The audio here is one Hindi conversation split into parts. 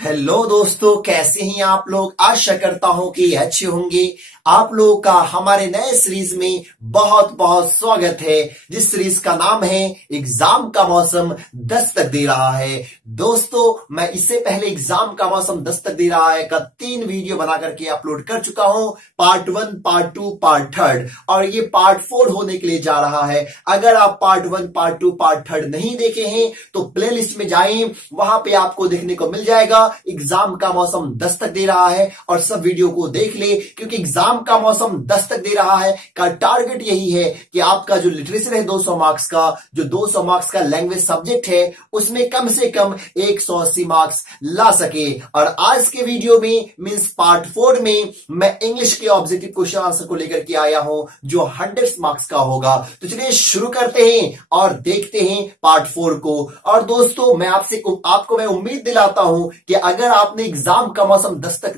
हेलो दोस्तों, कैसे हैं आप लोग। आशा करता हूं कि अच्छे होंगे। आप लोगों का हमारे नए सीरीज में बहुत बहुत स्वागत है, जिस सीरीज का नाम है एग्जाम का मौसम दस्तक दे रहा है। दोस्तों, मैं इससे पहले एग्जाम का मौसम दस्तक दे रहा है का 3 वीडियो बना करके अपलोड कर चुका हूं, पार्ट 1, पार्ट 2, पार्ट 3, और ये पार्ट 4 होने के लिए जा रहा है। अगर आप पार्ट 1, पार्ट 2, पार्ट 3 नहीं देखे हैं तो प्ले लिस्ट में जाएं, वहां पे आपको देखने को मिल जाएगा एग्जाम का मौसम दस्तक दे रहा है, और सब वीडियो को देख ले, क्योंकि एग्जाम का मौसम दस्तक दे रहा है का टारगेट यही है कि आपका जो लिटरेचर है 200 मार्क्स का, जो 200 मार्क्स का लैंग्वेज सब्जेक्ट है, उसमें कम से कम 180 मार्क्स ला सके। और आज के वीडियो में मींस पार्ट 4 में मैं इंग्लिश के ऑब्जेक्टिव क्वेश्चन आंसर को लेकर के आया हूं, जो 100 मार्क्स का होगा। तो चलिए शुरू करते हैं और देखते हैं पार्ट 4 को। और दोस्तों, मैं आपको मैं उम्मीद दिलाता हूं कि अगर आपने एग्जाम का मौसम दस्तक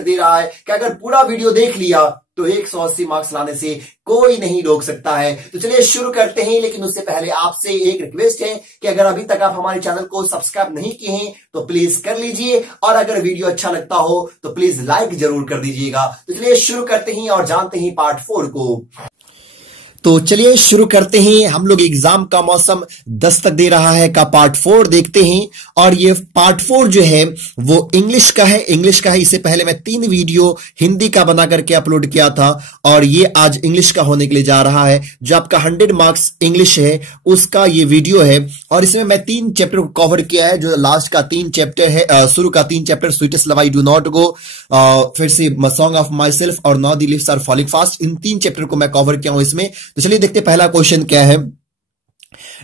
दे रहा है कि अगर पूरा वीडियो देख लिया तो 180 मार्क्स लाने से कोई नहीं रोक सकता है। तो चलिए शुरू करते हैं, लेकिन उससे पहले आपसे एक रिक्वेस्ट है कि अगर अभी तक आप हमारे चैनल को सब्सक्राइब नहीं किए हैं तो प्लीज कर लीजिए, और अगर वीडियो अच्छा लगता हो तो प्लीज लाइक जरूर कर दीजिएगा। तो चलिए शुरू करते हैं और जानते हैं पार्ट 4 को। तो चलिए शुरू करते हैं। हम लोग एग्जाम का मौसम दस्तक दे रहा है का पार्ट 4 देखते हैं, और ये पार्ट 4 जो है वो इंग्लिश का है। इससे पहले मैं 3 वीडियो हिंदी का बना करके अपलोड किया था, और ये आज इंग्लिश का होने के लिए जा रहा है। जो आपका 100 मार्क्स इंग्लिश है उसका ये वीडियो है, और इसमें मैं 3 चैप्टर को कवर किया है। जो लास्ट का 3 चैप्टर है, शुरू का 3 chapter sweetest love I do not go, फिर से सॉन्ग ऑफ माई सेल्फ और now the leaves are falling fast, इन 3 चैप्टर को मैं कवर किया हूं इसमें। तो चलिए देखते पहला क्वेश्चन क्या है।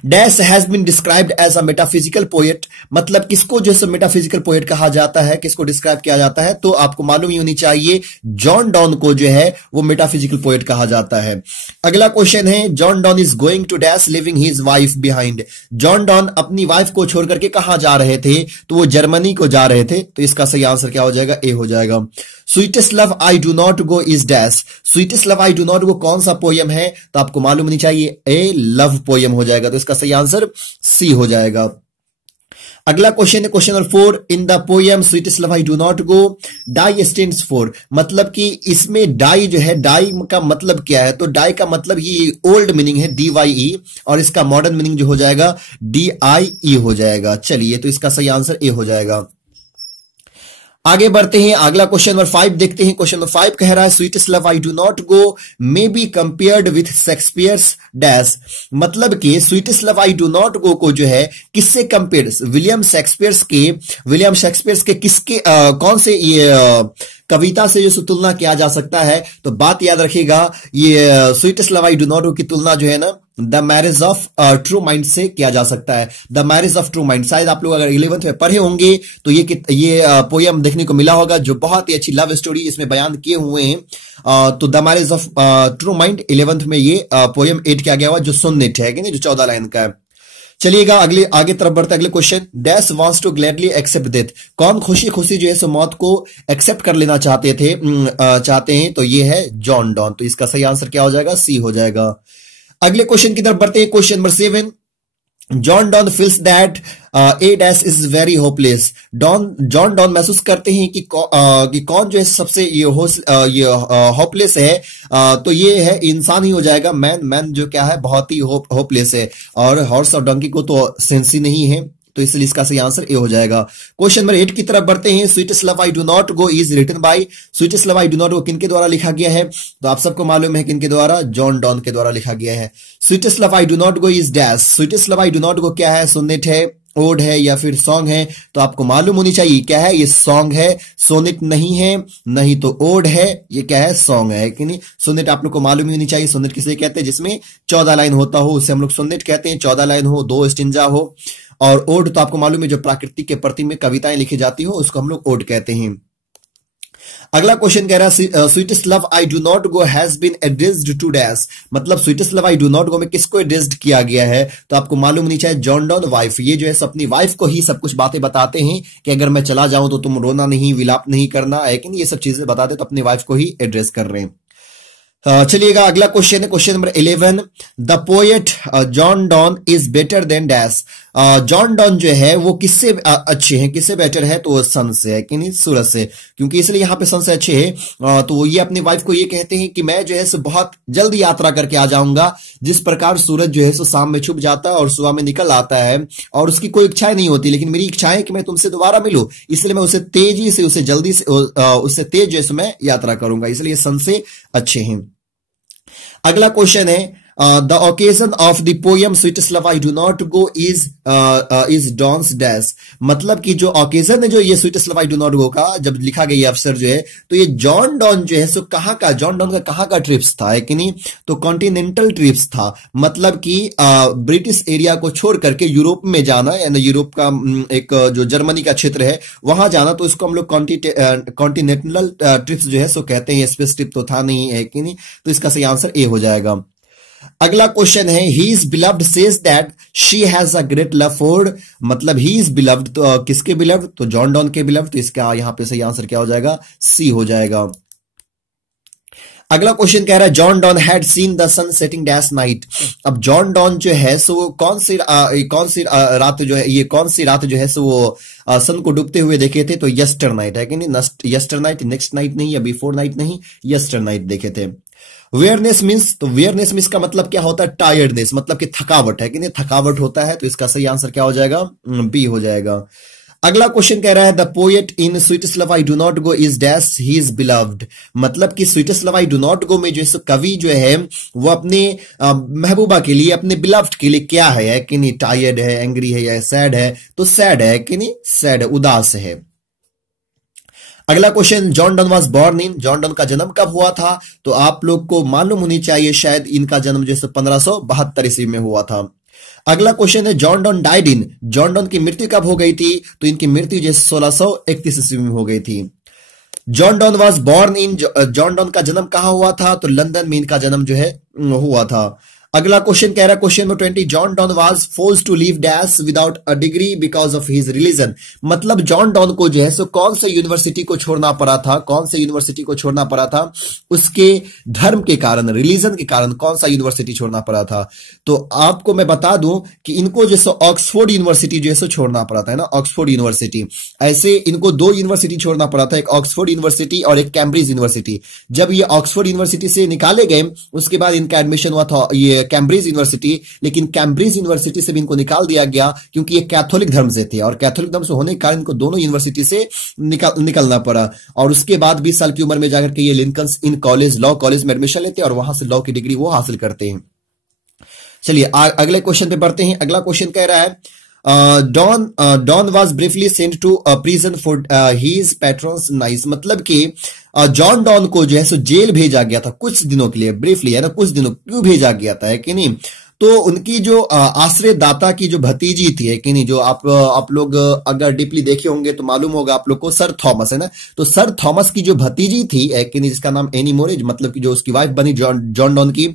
Dash has been described as a metaphysical poet, मतलब किसको जो मेटाफिजिकल पोएट कहा जाता है, किसको डिस्क्राइब किया जाता है, तो आपको मालूम ही होनी चाहिए जॉन डॉन को जो है वो मेटाफिजिकल पोएट कहा जाता है। अगला क्वेश्चन है, John Donne is going to dash living his wife behind. John Donne अपनी वाइफ को छोड़ करके कहां जा रहे थे, तो वो जर्मनी को जा रहे थे। तो इसका सही आंसर क्या हो जाएगा, ए हो जाएगा। Sweetest love I do not go is dash. Sweetest love I do not गो कौन सा पोयम है, तो आपको मालूम होनी चाहिए ए लव पोयम हो जाएगा। तो इसका सही आंसर सी हो जाएगा। अगला क्वेश्चन है question number 4, in the poem sweetest love I do not go die stands for, मतलब कि इसमें डाई जो है, डाई का मतलब क्या है, तो डाई का मतलब ये ओल्ड मीनिंग है DYE, और इसका मॉडर्न मीनिंग जो हो जाएगा DIE हो जाएगा। चलिए, तो इसका सही आंसर ए हो जाएगा। आगे बढ़ते हैं, अगला क्वेश्चन नंबर 5 देखते हैं। क्वेश्चन नंबर 5 कह रहा है, sweetest love I do not go may be compared with Shakespeare's dash, मतलब कि sweetest love I do not गो को जो है किससे कंपेयर, विलियम शेक्सपियर्स के किसके कौन से ये कविता से जो तुलना किया जा सकता है। तो बात याद रखिएगा, ये sweetest love I do not गो की तुलना जो है ना the marriage of true mind से किया जा सकता है। The marriage of true mind, शायद आप लोग अगर 11th में पढ़े होंगे तो ये पोयम देखने को मिला होगा, जो बहुत ही अच्छी लव स्टोरी इसमें बयान किए हुए हैं। तो the marriage of true mind 11th में ये पोयम एड किया गया हुआ, जो सोनेट है कि नहीं, जो 14 लाइन का है। चलिएगा आगे तरफ बढ़ते अगले question, dash wants to gladly accept death, कौन खुशी खुशी जो है सो मौत को एक्सेप्ट कर लेना चाहते हैं, तो ये है जॉन डॉन। तो इसका सही आंसर क्या हो जाएगा, सी हो जाएगा। अगले क्वेश्चन की तरफ बढ़ते हैं, question number 7, John Donne feels that A dash is very hopeless. John Donne महसूस करते हैं कि कौन जो है सबसे ये होपलेस है, तो ये है इंसान ही हो जाएगा। मैन जो क्या है बहुत ही होपलेस है, और हॉर्स और डंकी को तो सेंस ही नहीं है, तो इसलिए इसका सही आंसर ए हो जाएगा। क्वेश्चन नंबर 8 की तरफ बढ़ते हैं, sweetest love I do not go is written by, sweetest love I do not go किनके द्वारा लिखा गया है, तो आप सबको मालूम है किनके द्वारा, जॉन डॉन के द्वारा लिखा गया है। Sweetest love I do not go is dash, sweetest love I do not गो क्या है, सोनेट है, ओड है, या फिर सॉन्ग है, तो आपको मालूम होनी चाहिए क्या है, ये सॉन्ग है, सोनेट नहीं है, नहीं तो ओड है, ये क्या है, सॉन्ग है कि नहीं। सोनेट आप लोग को मालूम ही होनी चाहिए, सोनेट किसे कहते हैं, जिसमें 14 लाइन होता हो उसे हम लोग सोनेट कहते हैं, 14 लाइन हो, 2 स्टिंजा हो। और ओड तो आपको मालूम है जो प्राकृतिक के प्रति में कविताएं लिखी जाती हो उसको हम लोग ओड कहते हैं। अगला क्वेश्चन कह रहा है, sweetest love I do not go has been addressed to dash, मतलब sweetest love I do not go में किसको एड्रेस्ड किया गया है, तो आपको मालूम नहीं चाहिए जॉन डॉन वाइफ। ये जो है अपनी वाइफ को ही सब कुछ बातें बताते हैं कि अगर मैं चला जाऊं तो तुम रोना नहीं, विलाप नहीं करना है कि नहीं, ये सब चीजें बताते, तो अपनी वाइफ को ही एड्रेस कर रहे हैं। चलिएगा अगला क्वेश्चन है question number 11, the poet John Donne is better than dash, John Donne जो है वो किससे अच्छे हैं, किससे बेटर है, तो सन से है कि नहीं, सूरज से। क्योंकि इसलिए यहाँ पे सन से अच्छे हैं। तो ये अपनी वाइफ को ये कहते हैं कि मैं जो है सो बहुत जल्दी यात्रा करके आ जाऊंगा। जिस प्रकार सूरज जो है सो शाम में छुप जाता है और सुबह में निकल आता है, और उसकी कोई इच्छाएं नहीं होती, लेकिन मेरी इच्छा है कि मैं तुमसे दोबारा मिलूं, इसलिए मैं उसे तेजी से, उसे जल्दी से, उससे तेज जो है मैं यात्रा करूंगा, इसलिए सन से अच्छे हैं। अगला क्वेश्चन है the occasion of the poem sweetest love I do not go is Donne's dash. मतलब कि जो ओकेजन है, जो ये sweetest love I do not go का जब लिखा गया अवसर जो है, तो ये जॉन डॉन जो है सो कहाँ का, जॉन डॉन का कहाँ का ट्रिप्स था, है कि नहीं, तो कॉन्टिनेंटल ट्रिप्स था। मतलब कि ब्रिटिश एरिया को छोड़ करके यूरोप में जाना, यानी यूरोप का एक जो जर्मनी का क्षेत्र है वहां जाना, तो इसको हम लोग कॉन्टिनेंटल ट्रिप्स जो है सो कहते हैं। स्पेस ट्रिप तो था नहीं, है कि नहीं, तो इसका सही आंसर ए हो जाएगा। अगला क्वेश्चन है he is beloved says that she has a great love for. मतलब ही इज बिलव्ड, तो किसके बिलव्ड, तो जॉन डॉन के बिलव्ड, तो इसका यहां पे सही आंसर क्या हो जाएगा, सी हो जाएगा। अगला क्वेश्चन कह रहा है John Donne had seen the sun setting dash night. अब जॉन डॉन जो है सो कौन सी रात जो है, ये कौन सी रात जो है सो वो सन को डूबते हुए देखे थे, तो यस्टर नाइट, है कि नहीं, यस्टर नाइट, नेक्स्ट नाइट नहीं या बिफोर नाइट नहीं, यस्टर नाइट देखे थे। वेयरनेस मीन्स, तो वेयरनेस मीन्स का मतलब क्या होता है, टायर्डनेस, मतलब कि थकावट, है कि नहीं, थकावट होता है, तो इसका सही आंसर क्या हो जाएगा, बी हो जाएगा। अगला क्वेश्चन कह रहा है the poet in sweetest love I do not go is dash he is beloved. मतलब कि sweetest love I do not go में जो कवि जो है वो अपने महबूबा के लिए, अपने बिलव्ड के लिए क्या है कि नहीं, टायर्ड है, एंग्री है या सैड है, तो सैड है कि नहीं, सैड है, उदास है। अगला question John Donne was born in. John Donne का जन्म कब हुआ था, तो आप लोग को मालूम होनी चाहिए शायद इनका जन्म जो है 1572 ईस्वी में हुआ था। अगला क्वेश्चन है John don died in. John Donne की मृत्यु कब हो गई थी, तो इनकी मृत्यु जो 1631 ईस्वी में हो गई थी। John Donne was born in. John Donne का जन्म कहां हुआ था, तो लंदन में इनका जन्म जो है हुआ था। अगला क्वेश्चन कह रहा है question number 20 John Donne was forced to leave dash without a degree because of his religion. मतलब जॉन डॉन को जो है सो कौन से यूनिवर्सिटी को छोड़ना पड़ा था, कौन से यूनिवर्सिटी को छोड़ना पड़ा था, उसके धर्म के कारण, रिलीजन के कारण कौन सा यूनिवर्सिटी छोड़ना पड़ा था। तो आपको मैं बता दूं कि इनको जैसे ऑक्सफोर्ड यूनिवर्सिटी जो है छोड़ना पड़ा था, है ना, ऑक्सफोर्ड यूनिवर्सिटी। ऐसे इनको दो यूनिवर्सिटी छोड़ना पड़ा था, एक ऑक्सफोर्ड यूनिवर्सिटी और एक कैम्ब्रिज यूनिवर्सिटी। जब ये ऑक्सफोर्ड यूनिवर्सिटी से निकाले गए उसके बाद इनका एडमिशन हुआ था ये कैम्ब्रिज यूनिवर्सिटी, लेकिन कैम्ब्रिज यूनिवर्सिटी से भी इनको निकाल दिया गया क्योंकि ये कैथोलिक धर्म से थे, और कैथोलिक धर्म से होने के कारण इनको दोनों यूनिवर्सिटी से निकलना पड़ा। और उसके बाद 20 साल की उम्र में जाकर के ये Lincoln's in college, law college में एडमिशन लेते हैं और वहां से लॉ की डिग्री वो हासिल करते हैं। चलिए अगले क्वेश्चन पे बढ़ते हैं। अगला क्वेश्चन कह रहा है Donne was briefly sent to prison for his patron's niece. मतलब कि जॉन डॉन को जो है सो जेल भेजा गया था कुछ दिनों के लिए, ब्रीफली, है ना, कुछ दिनों क्यों भेजा गया था, है कि नहीं, तो उनकी जो आश्रय दाता की जो भतीजी थी, है कि नहीं, जो आप लोग अगर डीपली देखे होंगे तो मालूम होगा आप लोग को, सर थॉमस, है ना, तो सर थॉमस की जो भतीजी थी, है कि नहीं, जिसका नाम एनी मोरेज, मतलब कि जो उसकी वाइफ बनी जॉन डॉन की,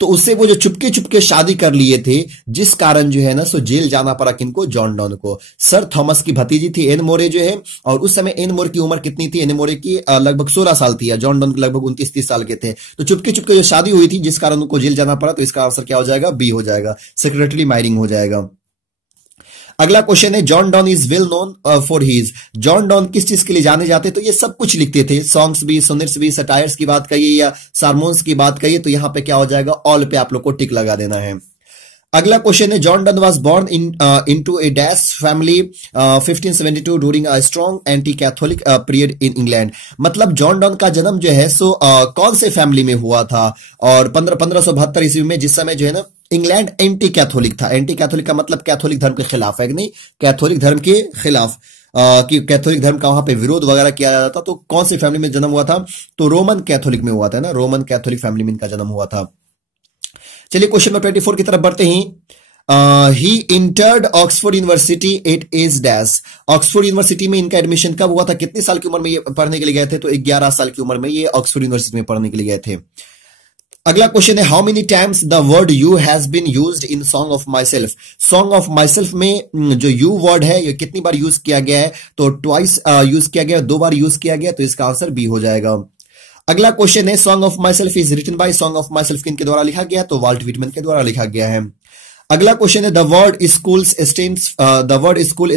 तो उससे वो जो चुपके चुपके शादी कर लिए थे, जिस कारण जो है ना सो जेल जाना पड़ा किनको, जॉन डॉन को। सर थॉमस की भतीजी थी एन मोरे जो है, और उस समय एन मोरे की उम्र कितनी थी, एन मोरे की लगभग 16 साल थी, जॉन डॉन लगभग 29-30 साल के थे। तो चुपके चुपके जो शादी हुई थी जिस कारण उनको जेल जाना पड़ा, तो इसका आंसर क्या हो जाएगा, बी हो जाएगा, सेक्रेटरी मायरिंग हो जाएगा। अगला क्वेश्चन है John Donne is well known for his. John Donne किस चीज के लिए जाने जाते, तो ये सब कुछ लिखते थे, सॉन्ग्स भी, सोनेट्स भी, सटायर्स की बात कहिए या सार्मोन्स की बात कहिए, तो यहां पे क्या हो जाएगा, ऑल पे आप लोग को टिक लगा देना है। अगला क्वेश्चन है John Donne was born into a dash family 1572 during a strong anti Catholic period in England. मतलब जॉन डॉन का जन्म जो है सो कौन से फैमिली में हुआ था, और 1572 ईस्वी में, जिस समय जो है ना इंग्लैंड एंटी कैथोलिक था। एंटी कैथोलिक का मतलब कैथोलिक धर्म के खिलाफ, है कि नहीं, कैथोलिक धर्म के खिलाफ, कि कैथोलिक धर्म का वहां पे विरोध वगैरह किया जाता था। तो कौन सी फैमिली में जन्म हुआ था, तो रोमन कैथोलिक में हुआ था ना, रोमन कैथोलिक फैमिली में इनका जन्म हुआ था। चलिए क्वेश्चन नंबर 24 की तरफ बढ़ते हैं। He entered Oxford University at age dash. Oxford University में इनका एडमिशन कब हुआ था, कितने साल की उम्र में ये पढ़ने के लिए गए थे, तो 11 साल की उम्र में ये ऑक्सफोर्ड यूनिवर्सिटी में पढ़ने के लिए गए थे। अगला क्वेश्चन है how many times the word you has been used in song of myself. Song of myself में जो यू वर्ड है ये कितनी बार यूज किया गया है, तो ट्वाइस यूज किया गया, 2 बार यूज किया गया, तो इसका आंसर बी हो जाएगा। अगला क्वेश्चन है song of myself is written by, song of myself किनके द्वारा लिखा गया, तो वाल्ट व्हिटमैन के द्वारा लिखा गया है। अगला क्वेश्चन है the word school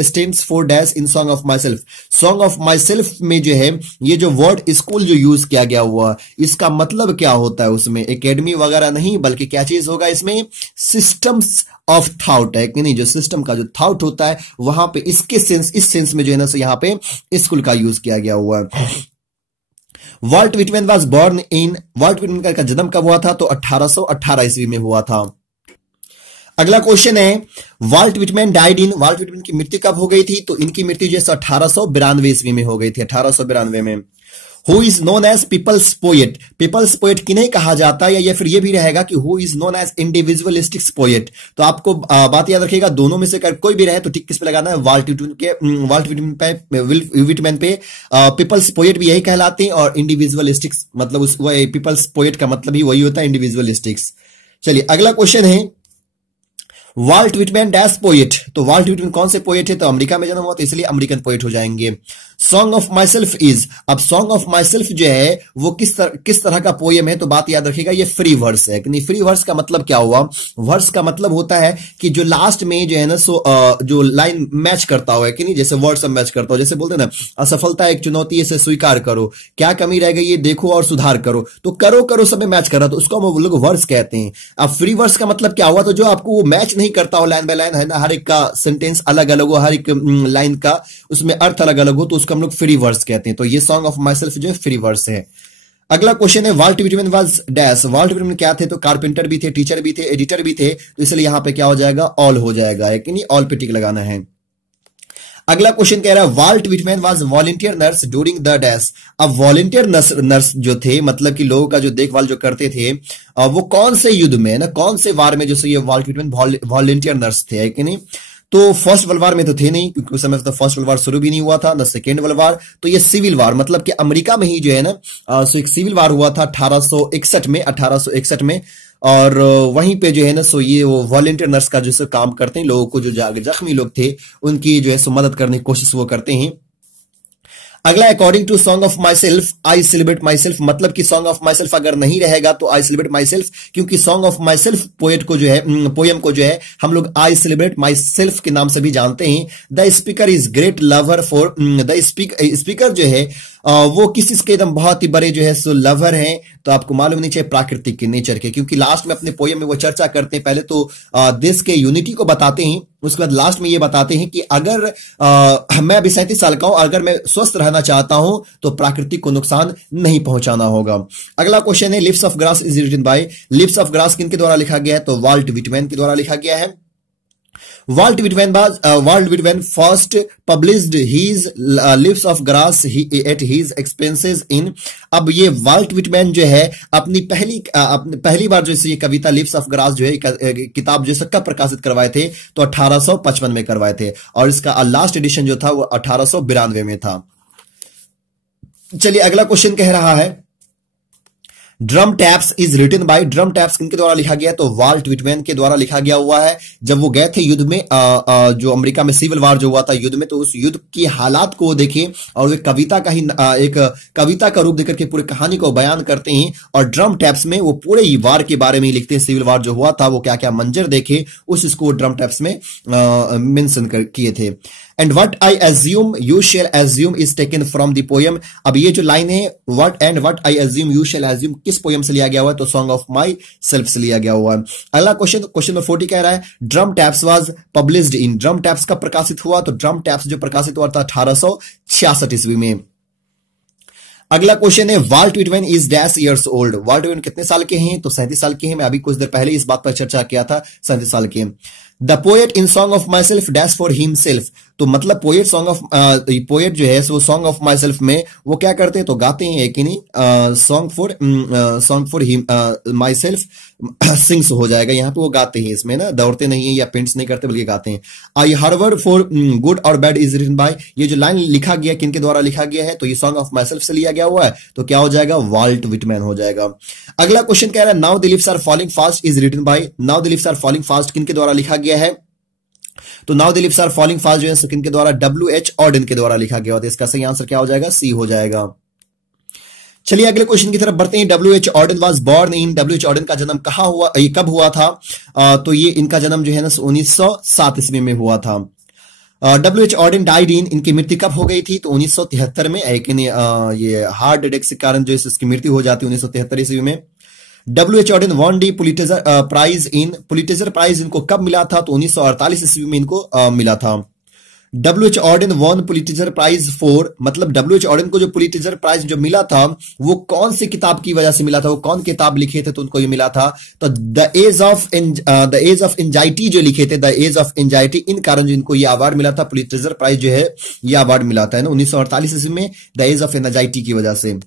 stands for dash in song of myself. Song of myself में जो है ये जो वर्ड स्कूल जो यूज किया गया हुआ इसका मतलब क्या होता है, उसमें एकेडमी वगैरह नहीं बल्कि क्या चीज होगा, इसमें सिस्टम्स ऑफ थॉट है कि नहीं, जो सिस्टम का जो थॉट होता है वहां पे इसके सेंस, इस सेंस में जो है ना यहाँ पे स्कूल का यूज किया गया हुआ है। Walt Whitman was born in, Walt Whitman का जन्म कब हुआ था, तो 1818 ईस्वी में हुआ था। अगला क्वेश्चन है Walt Whitman died in, Walt Whitman की मृत्यु कब हो गई थी, तो इनकी मृत्यु जैसे 1892 ईस्वी में हो गई थी, 1892 में। Who is known as people's poet, people's poet किन्हें कहा जाता है, या फिर ये भी रहेगा कि who is known as individualistics poet. तो आपको बात याद रखिएगा, दोनों में से कोई भी रहे तो ठीक किस पे लगाना है, वॉल्ट व्हिटमैन पे। पीपल्स पोएट भी यही कहलाते हैं और इंडिविजुअलिस्टिक्स मतलब पीपल्स पोएट का मतलब ही वही होता है, इंडिविजुअलिस्टिक्स। चलिए अगला क्वेश्चन है वॉल्ट व्हिटमैन डैश पोएट, तो वॉल्ट व्हिटमैन कौन से पोएट है, तो अमेरिका में जन्म हुआ तो इसलिए अमेरिकन पोएट हो जाएंगे। Song of myself is, अब सॉन्ग ऑफ माई सेल्फ जो है वो किस तरह का पोएम है, तो बात याद रखिएगा ये फ्री वर्स है कि नहीं। फ्री वर्स का मतलब क्या हुआ, वर्स का मतलब होता है कि जो लास्ट में जो है ना जो लाइन मैच करता हो कि नहीं, जैसे वर्ड सब मैच करता हो, जैसे बोलते हैं ना असफलता एक चुनौती इसे स्वीकार करो, क्या कमी रह गई ये देखो और सुधार करो, तो करो करो सब में मैच कर रहा, तो उसको हम लोग वर्स कहते हैं। अब फ्री वर्स का मतलब क्या हुआ, तो जो आपको वो मैच नहीं करता हो लाइन बाय लाइन है ना, हर एक का सेंटेंस अलग अलग हो, हर एक लाइन का उसमें अर्थ अलग अलग हो, तो उसको हम लोग फ्री वर्स कहते हैं। तो ये सॉन्ग ऑफ माई सेल्फ जो है फ्री वर्स है। अगला क्वेश्चन है Walt Whitman was dash, Walt Whitman क्या थे, तो कारपेंटर भी थे, टीचर भी थे, एडिटर भी थे, तो इसलिए यहां पे क्या हो जाएगा, ऑल हो जाएगा है कि नहीं, ऑल पे टिक लगाना है। अगला क्वेश्चन कह रहा है Walt Whitman was volunteer nurse during the dash. अब वॉलंटियर नर्स जो थे मतलब कि लोगों का जो देखभाल जो करते थे वो कौन से युद्ध में ना, कौन से वार में जो ये वॉल्ट व्हिटमैन वॉलंटियर नर्स थे है कि नहीं। तो फर्स्ट वर्ल्ड वार में तो थे नहीं क्योंकि उस समय तो फर्स्ट वर्ल्ड वार शुरू भी नहीं हुआ था, न सेकेंड वर्ल्ड वार, तो ये सिविल वार मतलब कि अमेरिका में ही जो है ना सो एक सिविल वार हुआ था 1861 में और वहीं पे जो है ना सो ये वो वॉलंटियर नर्स का जो काम करते हैं, लोगों को जो जख्मी लोग थे उनकी जो है सो मदद करने की कोशिश वो करते हैं। अगला according to song of myself I celebrate myself, मतलब कि सॉन्ग ऑफ माई सेल्फ अगर नहीं रहेगा तो आई सेलिब्रेट माई सेल्फ, क्योंकि song of my self poet को जो है पोएम को जो है हम लोग आई सेलिब्रेट माई सेल्फ के नाम से भी जानते हैं। The speaker is great lover for, the speaker जो है वो किस चीज के एकदम बहुत ही बड़े जो है सो लवर हैं, तो आपको मालूम नहीं चाहिए प्राकृतिक के नेचर के, क्योंकि लास्ट में अपने पोएम में वो चर्चा करते हैं, पहले तो देश के यूनिटी को बताते हैं, उसके बाद लास्ट में ये बताते हैं कि अगर मैं अभी 37 साल का हूं, अगर मैं स्वस्थ रहना चाहता हूं तो प्राकृतिक को नुकसान नहीं पहुंचाना होगा। अगला क्वेश्चन है lips of grass is written by, lips of grass किनके द्वारा लिखा गया है, तो वॉल्ट व्हिटमैन के द्वारा लिखा गया है। Walt Whitman first published his Leaves of Grass at his expenses in, अब ये वॉल्ट व्हिटमैन जो है अपनी पहली बार जो ये कविता लिप्स ऑफ ग्रास जो है किताब जो कब प्रकाशित करवाए थे, तो 1855 में करवाए थे और इसका लास्ट एडिशन जो था वो 1892 में था। चलिए अगला क्वेश्चन कह रहा है drum taps is written by, drum taps किनके द्वारा लिखा गया, तो वॉल्ट व्हिटमैन के द्वारा लिखा गया हुआ है। जब वो गए थे युद्ध में जो अमेरिका में सिविल वार जो हुआ था युद्ध में, तो उस युद्ध की हालात को देखे और वे कविता का ही एक कविता का रूप देकर के पूरी कहानी को बयान करते हैं और ड्रम टैप्स में वो पूरे ही वार के बारे में लिखते हैं, सिविल वार जो हुआ था वो क्या क्या मंजर देखे उसको ड्रम टैप्स में मेंशन किए थे। And what I assume you shell assume is taken from the poem, अब ये जो लाइन है what I assume you shell assume किस पोएम से लिया गया हुआ है, तो सॉन्ग ऑफ माई सेल्फ से लिया गया हुआ है। अगला क्वेश्चन नंबर 40 कह रहा है drum taps was published in, drum taps का प्रकाशित हुआ, तो ड्रम टैप्स जो प्रकाशित हुआ था 1866 ईस्वी में। अगला क्वेश्चन है Walt Whitman is dash years old, Walt Whitman कितने साल के हैं, तो 37 साल के हैं। मैं अभी कुछ देर पहले इस बात पर चर्चा किया था, 37 साल के। The poet in song of my self dash for himself, तो मतलब पोएट पोएट जो है वो सॉन्ग ऑफ माई सेल्फ में वो क्या करते हैं, तो गाते हैं कि नहीं, song for him my self sings हो जाएगा, यहाँ पे वो गाते हैं, इसमें ना दौड़ते नहीं है या पेंट्स नहीं करते बल्कि गाते हैं। आई हार्वर्ड फॉर गुड और बैड इज रिटन बाय, ये जो लाइन लिखा गया किनके द्वारा लिखा गया है, तो ये सॉन्ग ऑफ माई सेल्फ से लिया गया हुआ है, तो क्या हो जाएगा, वॉल्ट व्हिटमैन हो जाएगा। अगला क्वेश्चन कह रहा है now the lips are falling fast is written by, now the lips are falling fast किनके द्वारा लिखा गया है, तो now the lips are falling fast जो है किनके द्वारा, W.H. ऑर्डन के द्वारा लिखा गया होता है, इसका सही आंसर क्या हो जाएगा, सी हो जाएगा। चलिए अगले क्वेश्चन की तरफ बढ़ते हैं। W H. Auden was born in, W H. Auden का जन्म कहाँ हुआ, ये कब हुआ था? तो ये इनका जन्म जो है ना 1907 ईस्वी में हुआ था। डब्ल्यू.एच. ऑर्डन डाइड इन, इनकी मृत्यु कब हो गई थी? तो 1973 में, लेकिन ये हार्ट अटैक के कारण जो है इसकी मृत्यु हो जाती है 1973 ईस्वी में। W H. Auden won the Pulitzer prize in, Pulitzer prize इनको कब मिला था? तो 1948 ईस्वी में इनको मिला था। W H. Auden won Pulitzer prize for, मतलब डब्ल्यू.एच. ऑर्डन को जो पुलिट्जर प्राइज जो मिला था वो कौन सी किताब की वजह से मिला था, वो कौन किताब लिखे थे तो उनको ये मिला था? तो द एज ऑफ एंजाइटी जो लिखे थे, द एज ऑफ एंजाइटी, इन कारण जो इनको ये अवार्ड मिला था, पुलिट्जर प्राइज जो है ये अवार्ड मिला था ना 1948 ईस्वी में, द एज ऑफ एंजाइटी की वजह से।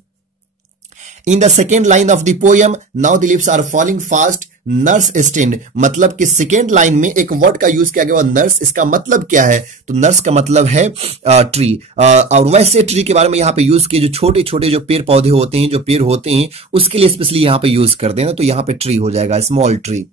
In the second line of the poem now the leaves are falling fast, nurse stand, मतलब कि सेकेंड लाइन में एक वर्ड का यूज किया गया नर्स, इसका मतलब क्या है? तो नर्स का मतलब है ट्री। और वैसे ट्री के बारे में यहाँ पे यूज किए, जो छोटे छोटे जो पेड़ पौधे होते हैं, जो पेड़ होते हैं उसके लिए स्पेशली यहाँ पे यूज कर देना, तो यहाँ पे ट्री हो जाएगा, small tree.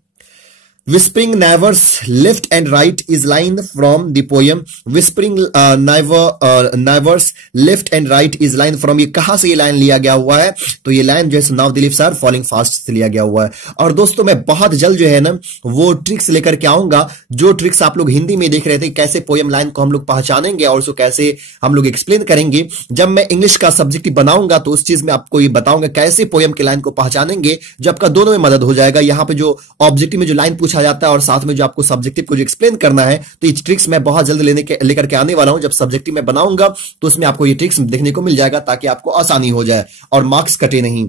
Whispering neighbors left and right is line from the poem. Whispering neighbors left and right is line from, ये कहां से ये लाइन लिया गया हुआ है? तो ये लाइन जो है now the leaves are falling fast से लिया गया हुआ है। और दोस्तों मैं बहुत जल्द जो है ना वो ट्रिक्स लेकर के आऊंगा, जो ट्रिक्स आप लोग हिंदी में देख रहे थे, कैसे पोयम लाइन को हम लोग पहचानेंगे और उसको कैसे हम लोग एक्सप्लेन करेंगे। जब मैं इंग्लिश का सब्जेक्ट बनाऊंगा तो उस चीज में आपको ये बताऊंगा कैसे पोयम की लाइन को पहचानेंगे, जो आपका दोनों में मदद हो जाएगा। यहाँ पे जो ऑब्जेक्टिव में जो लाइन पूछा जाता है और साथ में जो आपको सब्जेक्टिव को जो एक्सप्लेन करना है, तो ये ट्रिक्स मैं बहुत जल्द लेकर के आने वाला हूं। जब सब्जेक्टिव में बनाऊंगा तो उसमें आपको ये ट्रिक्स देखने को मिल जाएगा, ताकि आपको आसानी हो जाए और मार्क्स कटे नहीं।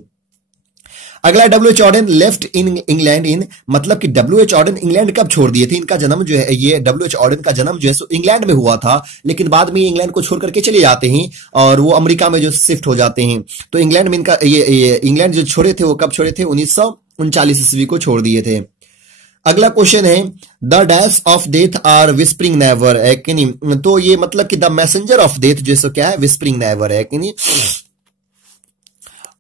अगला W H. Auden left in England in, मतलब कि डब्ल्यू.एच. ऑर्डन इंग्लैंड कब छोड़ दिए थे? इनका जन्म जो है, ये डब्ल्यू.एच. ऑर्डन का जन्म जो है सो इंग्लैंड में हुआ था, लेकिन बाद में इंग्लैंड को छोड़ करके चले जाते हैं और वो अमेरिका में जो शिफ्ट हो जाते हैं। तो इंग्लैंड में इनका ये इंग्लैंड जो छोड़े थे वो कब छोड़े थे? 1939 ईस्वी को छोड़ दिए थे। अगला क्वेश्चन है the dash of death are whispering never, है कि नहीं? तो ये मतलब कि द मैसेंजर ऑफ डेथ जो है क्या है? विस्परिंग नेवर, है कि नहीं?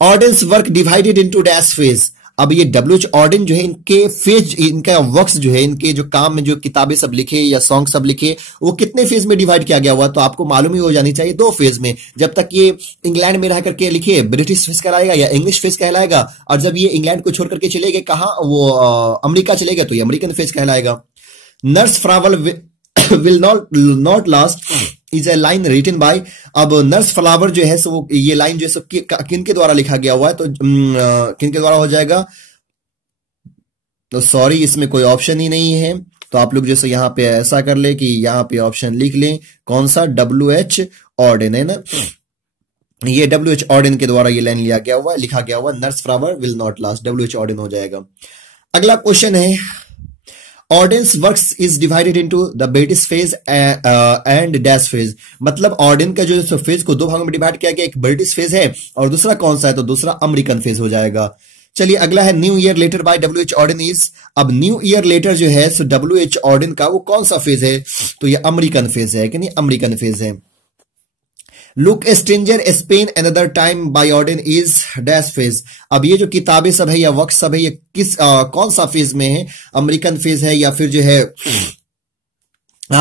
Auden's work divided into dash phase, अब ये डब्ल्यू.एच. ऑर्डन जो है इनके फेज, इनका वर्क्स जो है, इनके जो काम में जो किताबें सब लिखे या सॉन्ग सब लिखे, वो कितने फेज में डिवाइड किया गया हुआ? तो आपको मालूम ही हो जानी चाहिए, 2 फेज में। जब तक ये इंग्लैंड में रह करके लिखे ब्रिटिश फेज कहलाएगा या इंग्लिश फेज कहलाएगा, और जब ये इंग्लैंड को छोड़ करके चले गए कहा, वो अमेरिका चले गए, तो ये अमेरिकन फेज कहलाएगा। Nurse flower will not last is a line written by, अब नर्स फ्लावर जो है सो ये लाइन जो है सो किनके द्वारा लिखा गया हुआ है? तो किनके द्वारा हो जाएगा? तो सॉरी, इसमें कोई ऑप्शन ही नहीं है, तो आप लोग जैसे यहाँ पे ऐसा कर ले कि यहाँ पे ऑप्शन लिख लें, कौन सा? डब्ल्यू.एच. ऑर्डन, है ना? ये डब्ल्यू.एच. ऑर्डन के द्वारा ये लाइन लिया गया हुआ है, लिखा गया हुआ, nurse flower will not last, W H. Auden हो जाएगा। अगला क्वेश्चन है Auden's works is divided into the British phase and dash phase, मतलब ऑर्डन का जो फेज को 2 भागों में डिवाइड किया गया, एक ब्रिटिश फेज है और दूसरा कौन सा है? तो दूसरा अमेरिकन फेज हो जाएगा। चलिए अगला है new year letter by W H. Auden is, अब न्यू ईयर लेटर जो है सो डब्ल्यू.एच. ऑर्डन का वो कौन सा फेज है? तो ये अमेरिकन फेज है कि नहीं? अमेरिकन फेज है। Look stranger Spain another time by Auden is dash phase, अब ये जो किताबें सब है या वर्क सब है, ये किस कौन सा फेज में है? अमेरिकन फेज है या फिर जो है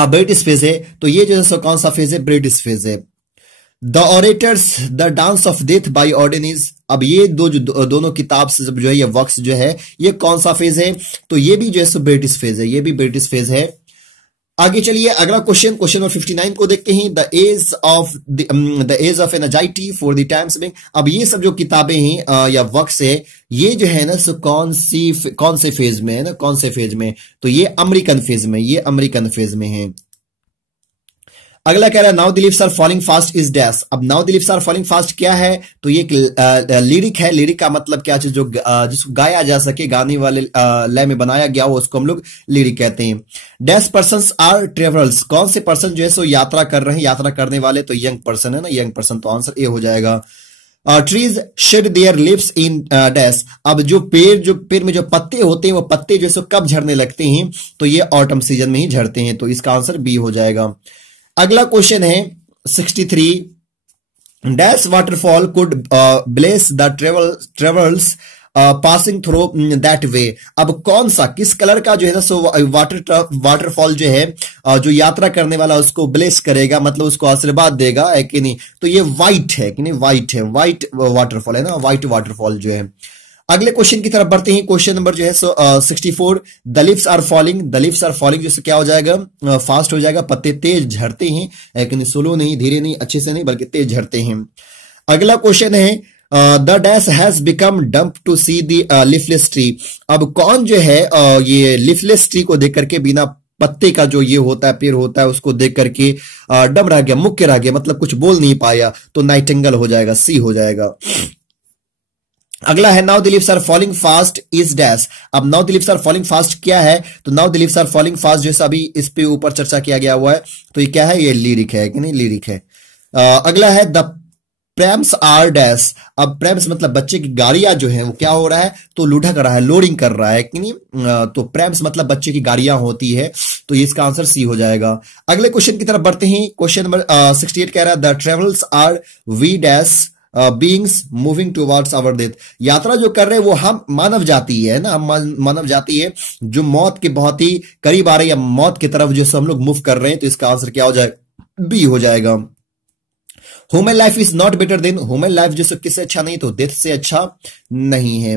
ब्रिटिश फेज है? तो ये जो है सो कौन सा फेज है? ब्रिटिश फेज है। The orators the dance of death by Auden is, अब ये दोनों किताब से जो है ये वर्क्स जो है ये कौन सा फेज है? तो ये भी जो है सो ब्रिटिश फेज है, ये भी ब्रिटिश फेज है। आगे चलिए अगला क्वेश्चन नंबर 59 को देखते हैं। The age of anxiety for the times being, अब ये सब जो किताबें हैं या वर्क्स है, ये जो है ना सो कौन से फेज में है ना? कौन से फेज में? तो ये अमेरिकन फेज में, ये अमेरिकन फेज में है। अगला कह रहा है now the leaves are falling fast is dash, अब now the leaves are falling fast क्या है? तो ये लिरिक है। लिरिक का मतलब क्या चीज जो जिसको गाया जा सके, गाने वाले लय में बनाया गया हो, उसको हम लोग लिरिक कहते हैं। डैश पर्सन्स आर ट्रेवलर्स, कौन से पर्सन जो है सो यात्रा कर रहे हैं, यात्रा करने वाले? तो यंग पर्सन है ना, यंग पर्सन, तो आंसर ए हो जाएगा। Trees shed their leaves in dash, अब जो पेड़ में जो पत्ते होते हैं वो पत्ते जो है सो कब झड़ने लगते हैं? तो ये ऑटम सीजन में ही झड़ते हैं, तो इसका आंसर बी हो जाएगा। अगला क्वेश्चन है 63 dash waterfall could bless the travels passing through that way. अब कौन सा, किस कलर का जो है सो वाटरफॉल जो है जो यात्रा करने वाला उसको ब्लेस करेगा, मतलब उसको आशीर्वाद देगा, है कि नहीं? तो ये व्हाइट है कि नहीं? व्हाइट है, व्हाइट वाटरफॉल है ना, व्हाइट वाटरफॉल जो है। अगले क्वेश्चन की तरफ बढ़ते हैं। क्वेश्चन नंबर जो है 64, the leaves are falling. The leaves are falling जैसे क्या हो जाएगा? फास्ट हो जाएगा, पत्ते तेज झड़ते हैं, लेकिन स्लो नहीं, धीरे नहीं, अच्छे से नहीं, बल्कि तेज झड़ते हैं। अगला क्वेश्चन है the dash has become dumb to see the leafless tree. अब कौन जो है ये लीफलेस ट्री को देख करके, बिना पत्ते का जो ये होता है, पेड़ होता है, उसको देख करके डम रह गया, मुक्के रह गया, मतलब कुछ बोल नहीं पाया, तो नाइटिंगेल हो जाएगा, सी हो जाएगा। अगला है now the leaves are falling fast is dash. अब now the leaves are falling fast क्या है? तो now the leaves are falling fast जैसा अभी इस पे ऊपर चर्चा किया गया हुआ है, तो ये क्या है? ये लिरिक है कि नहीं? लिरिक है। अगला है द प्रैम्स आर डैश। अब प्रैम्स मतलब बच्चे की गाड़ियां जो है वो क्या हो रहा है? तो लुढ़क रहा है, लोडिंग कर रहा है कि नहीं? तो प्रैम्स मतलब बच्चे की गाड़ियां होती है, तो इसका आंसर सी हो जाएगा। अगले क्वेश्चन की तरफ बढ़ते हैं। क्वेश्चन नंबर 68 कह रहा है the travels are we dash beings moving towards our death. यात्रा जो कर रहे हैं वो हम मानव जाति है ना, हम मानव जाति है जो मौत के बहुत ही करीब आ रही है, मौत की तरफ जो हम लोग मूव कर रहे हैं, तो इसका आंसर क्या हो जाएगा? बी हो जाएगा। Human life is not better than, human life जो किससे अच्छा नहीं, तो डेथ से अच्छा नहीं है।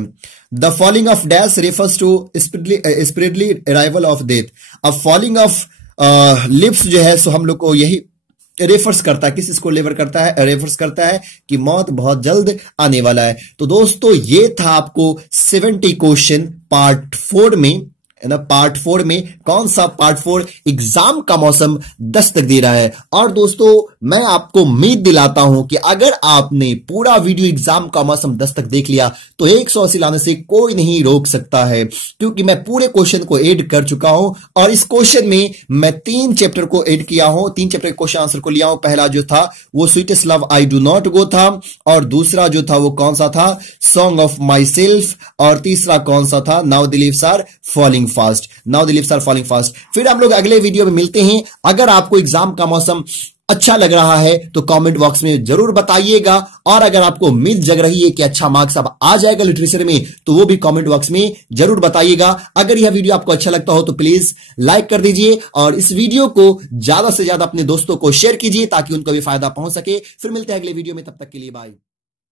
The falling of dash refers to speedily arrival of death. अब फॉलिंग ऑफ लिप्स जो है सो हम लोग को यही रेफर्स करता है, किस इसको लेवर करता है? रेफर्स करता है कि मौत बहुत जल्द आने वाला है। तो दोस्तों ये था आपको 70 क्वेश्चन पार्ट 4 में, है ना। पार्ट 4 में कौन सा? पार्ट 4 एग्जाम का मौसम दस्तक दे रहा है। और दोस्तों मैं आपको उम्मीद दिलाता हूं कि अगर आपने पूरा वीडियो एग्जाम का मौसम दस्तक देख लिया तो 180 लाने से कोई नहीं रोक सकता है, क्योंकि मैं पूरे क्वेश्चन को ऐड कर चुका हूं। और इस क्वेश्चन में मैं 3 चैप्टर को ऐड किया हूं, 3 चैप्टर के क्वेश्चन आंसर को लिया हूं। पहला जो था वो sweetest love I do not गो था, और दूसरा जो था वो कौन सा था? सॉन्ग ऑफ माई सेल्फ, और तीसरा कौन सा था? Now the leaves are falling fast. Now the leaves are falling fast. फिर हम लोग अगले वीडियो में मिलते हैं। अगर आपको एग्जाम का मौसम अच्छा लग रहा है तो कमेंट बॉक्स में जरूर बताइएगा, और अगर आपको उम्मीद जग रही है कि अच्छा मार्क्स अब आ जाएगा लिटरेचर में, तो वो भी कमेंट बॉक्स में जरूर बताइएगा। अगर यह वीडियो आपको अच्छा लगता हो तो प्लीज लाइक कर दीजिए, और इस वीडियो को ज्यादा से ज्यादा अपने दोस्तों को शेयर कीजिए ताकि उनको भी फायदा पहुंच सके। फिर मिलते हैं अगले वीडियो में, तब तक के लिए बाय।